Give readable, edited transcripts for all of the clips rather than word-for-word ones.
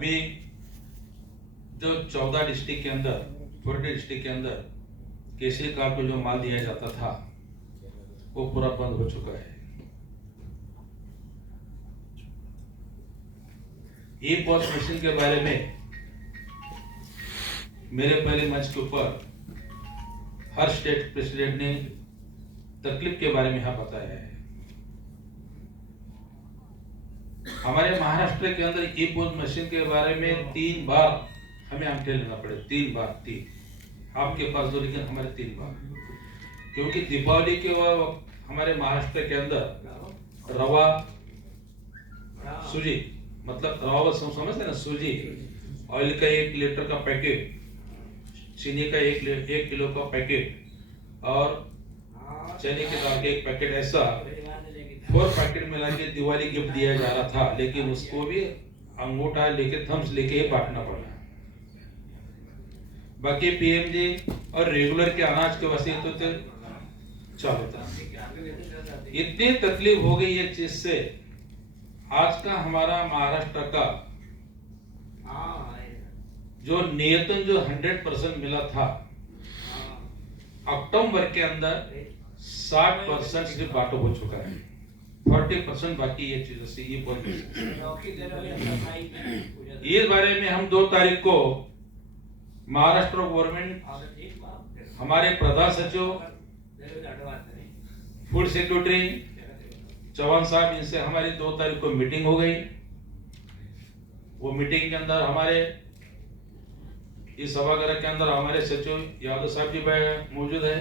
अभी जो 14 डिस्ट्रिक्ट के अंदर 40 डिस्ट्रिक्ट के अंदर केसरी कार्ड को जो माल दिया जाता था वो पूरा बंद हो चुका है। ई पॉस मशीन के बारे में मेरे पहले मंच के ऊपर हर स्टेट प्रेसिडेंट ने तकलीफ के बारे में यहाँ बताया है। हमारे महाराष्ट्र के अंदर ई पॉस मशीन के बारे में 3 बार हमें अंगूठे लेना पड़े, 3 बार। आपके पास 2 लेकिन हमारे 3 बार, क्योंकि दीपावली के वक्त हमारे महाराष्ट्र के अंदर रवा सूजी, मतलब रवा समझते ना, सूजी ऑयल का 1 लीटर का पैकेट, चीनी का 1 किलो का पैकेट और चने के दाल के 1 पैकेट, ऐसा 4 पैकेट मिला के दिवाली गिफ्ट दिया जा रहा था। लेकिन उसको भी अंगूठा लेके थम्स लेके बांटना पड़ा। बाकी पीएमजी और रेगुलर के अनाज के वसीले तो चालू था। इतनी तकलीफ हो गई ये चीज से, आज का हमारा महाराष्ट्र का जो नियतन जो 100% मिला था, अक्टूबर के अंदर 60% सिर्फ बाटो हो चुका है, 40% बाकी ये चीज से ये बहुत। इस बारे में हम 2 तारीख को महाराष्ट्र गवर्नमेंट, हमारे प्रधान सचिव, फूड सेक्रेटरी चौहान साहब, इनसे हमारी 2 तारीख को मीटिंग हो गई। वो मीटिंग के अंदर हमारे इस सभागार के अंदर हमारे सचिव यादव साहब जी मौजूद है।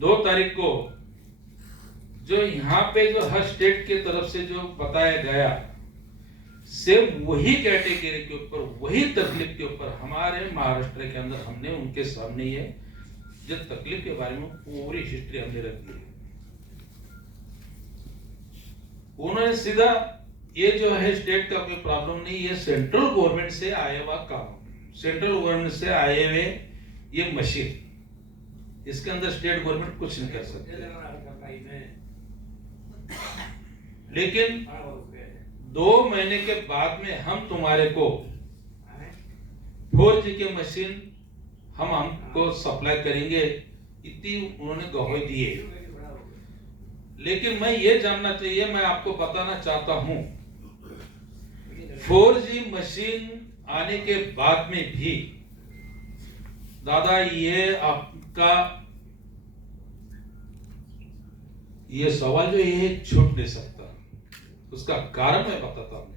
2 तारीख को जो यहाँ पे जो हर स्टेट के तरफ से जो बताया गया, सेम वही कैटेगरी के ऊपर, वही तकलीफ के ऊपर हमारे महाराष्ट्र के अंदर हमने उनके सामने ये जो तकलीफ के बारे में पूरी हिस्ट्री हमने रख दी। उन्होंने सीधा ये जो है स्टेट का कोई प्रॉब्लम नहीं, ये सेंट्रल गवर्नमेंट से आया हुआ काम, सेंट्रल गवर्नमेंट से आए हुए ये मशीन, इसके अंदर स्टेट गवर्नमेंट कुछ नहीं कर सकते। लेकिन 2 महीने के बाद में हम तुम्हारे को 4G के मशीन हम हमको सप्लाई करेंगे, इतनी उन्होंने गवाही दी है। लेकिन मैं ये जानना चाहिए, मैं आपको बताना चाहता हूं, 4G मशीन आने के बाद में भी दादा ये आपका ये सवाल जो ये छूट नहीं सकता। उसका कारण मैं बताता हूं।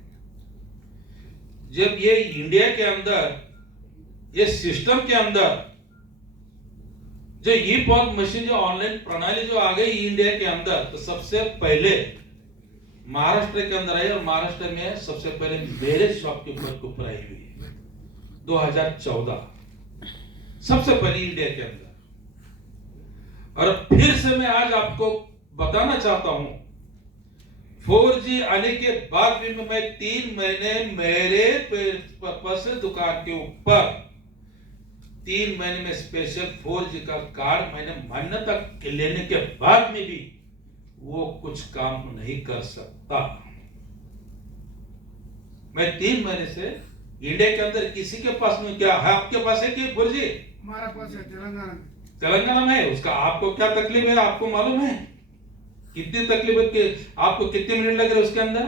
जब ये इंडिया के अंदर ये सिस्टम के अंदर जो ई पॉस मशीन जो ऑनलाइन प्रणाली जो आ गई इंडिया के अंदर, तो सबसे पहले महाराष्ट्र के अंदर आई और महाराष्ट्र में सबसे पहले मेरे शॉप के ऊपर आई हुई है 2014, सबसे पहले इंडिया के अंदर। और फिर से मैं आज आपको बताना चाहता हूं, 4G आने के बाद भी मैं 3 महीने मेरे पर्पस दुकान के ऊपर 3 महीने में स्पेशल 4G का कार्ड मैंने मान्यता लेने के बाद में भी वो कुछ काम नहीं कर सकता। मैं 3 महीने से इंडिया के अंदर किसी के पास में, क्या है आपके पास है कि 4G? हमारा पास है तेलंगाना में। उसका आपको क्या तकलीफ है आपको मालूम है? कितनी तकलीफ है कि आपको कितने मिनट लग रहे उसके अंदर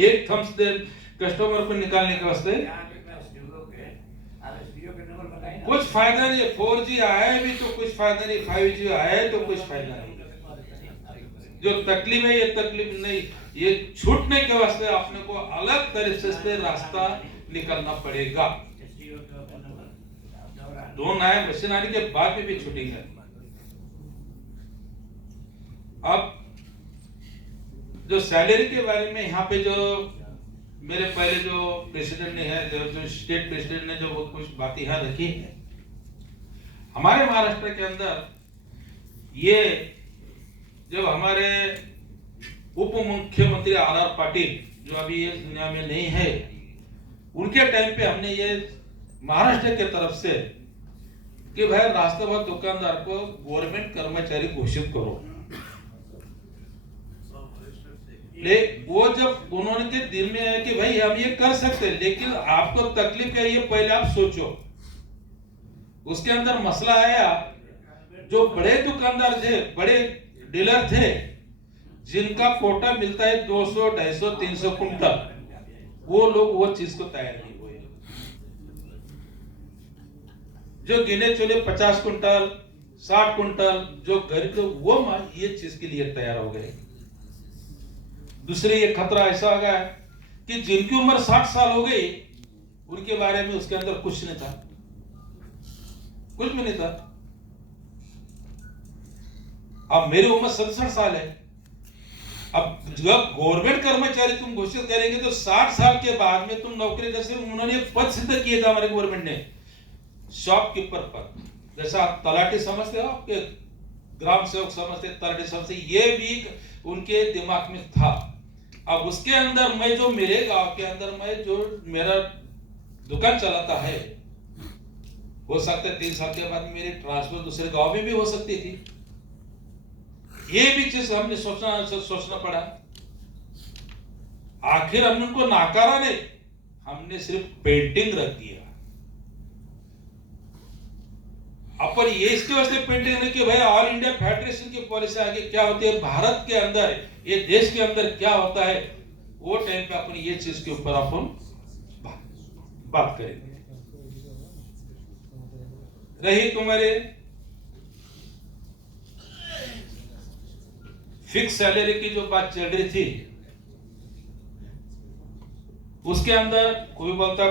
एक थम्स दे कस्टमर को निकालने के वास्ते? कुछ फायदा नहीं। 4G आया है भी तो कुछ फायदा नहीं, 5G आया है तो कुछ फायदा नहीं। जो तकलीफ है ये तकलीफ नहीं, ये छूटने के वास्ते आपने को अलग तरीके से रास्ता निकलना पड़ेगा। 2 नए मशीन आने के बाद में भी छूटेंगे। अब जो सैलरी के बारे में यहाँ पे जो मेरे पहले जो प्रेसिडेंट ने है, जो स्टेट प्रेसिडेंट ने जो वो कुछ बातें यहाँ रखी है, हमारे महाराष्ट्र के अंदर ये जब हमारे उप मुख्यमंत्री आर पाटिल जो अभी इस दुनिया में नहीं है, उनके टाइम पे हमने ये महाराष्ट्र के तरफ से कि भाई रास्ताभर दुकानदार को गवर्नमेंट कर्मचारी घोषित करो। वो जब उन्होंने के दिल में है कि भाई हम ये कर सकते हैं, लेकिन आपको तकलीफ है ये पहले आप सोचो। उसके अंदर मसला आया, जो बड़े दुकानदार थे, बड़े डीलर थे, जिनका कोटा मिलता है 200, 250, 300 कुंटल, वो लोग वो चीज को तैयार नहीं हुए। जो गिने चुने 50 कुंटल, 60 कुंटल, जो गरीब लोग, वो ये चीज के लिए तैयार हो गए। दूसरे ये खतरा ऐसा आ गया कि जिनकी उम्र 60 साल हो गई, उनके बारे में उसके अंदर कुछ नहीं था, कुछ भी नहीं था। अब मेरी उम्र 67 साल है। अब जब गवर्नमेंट कर्मचारी तुम घोषित करेंगे तो 60 साल के बाद में तुम नौकरी, जैसे उन्होंने एक पद सिद्ध किया था हमारे गवर्नमेंट ने, शॉपकीपर पद, जैसा आप तलाटी समझते हो, आपके ग्राम सेवक समझते, तलाटी समझते, ये भी उनके दिमाग में था। अब उसके अंदर मैं जो मेरे गांव के अंदर मैं जो मेरा दुकान चलाता है, हो सकता है 3 साल के बाद मेरी ट्रांसफर दूसरे गांव में भी हो सकती थी। ये भी चीज हमने सोचना पड़ा। आखिर हमने उनको नाकारा नहीं, हमने सिर्फ पेंटिंग रख दिया। अपन ये इसकी वजह से पेंटिंग नहीं कि भाई ऑल इंडिया फेडरेशन की पॉलिसी आगे क्या होती है, भारत के अंदर, ये देश के अंदर क्या होता है, वो टाइम पे अपन ये चीज के ऊपर अपन बात करेंगे। रही तुम्हारे फिक्स सैलरी की जो बात चल रही थी, उसके अंदर कोई बोलता